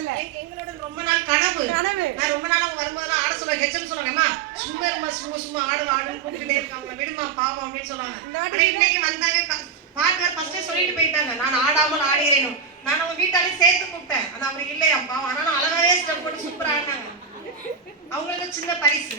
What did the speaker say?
காலத்துல எங்களோட ரொம்ப நாள் கனவு. நான் ரொம்ப நாள் அவங்க வரும்போதெல்லாம் ஆட சொல்லுவாங்க. ஹெச்எம் சொல்லுவாங்க, அம்மா சும்மா இருமா, சும்மா ஆடுன்னு கூப்பிட்டுட்டே இருக்காங்க, விடுமா பாவம் அப்படின்னு சொல்லுவாங்க. ஆனா இன்னைக்கு வந்தாங்க, பாட்டு ஃபர்ஸ்டே சொல்லிட்டு போயிட்டாங்க, நான் ஆடாமல் ஆடுகிறேன். நான் அவங்க வீட்டாலையும் சேர்த்து கூப்பிட்டேன். ஆனா அப்படி இல்லையா பாவம். ஆனாலும் அழகாவே ஸ்டெப் போட்டு சூப்பரா ஆடினாங்க. அவங்களுக்கு சின்ன பரிசு.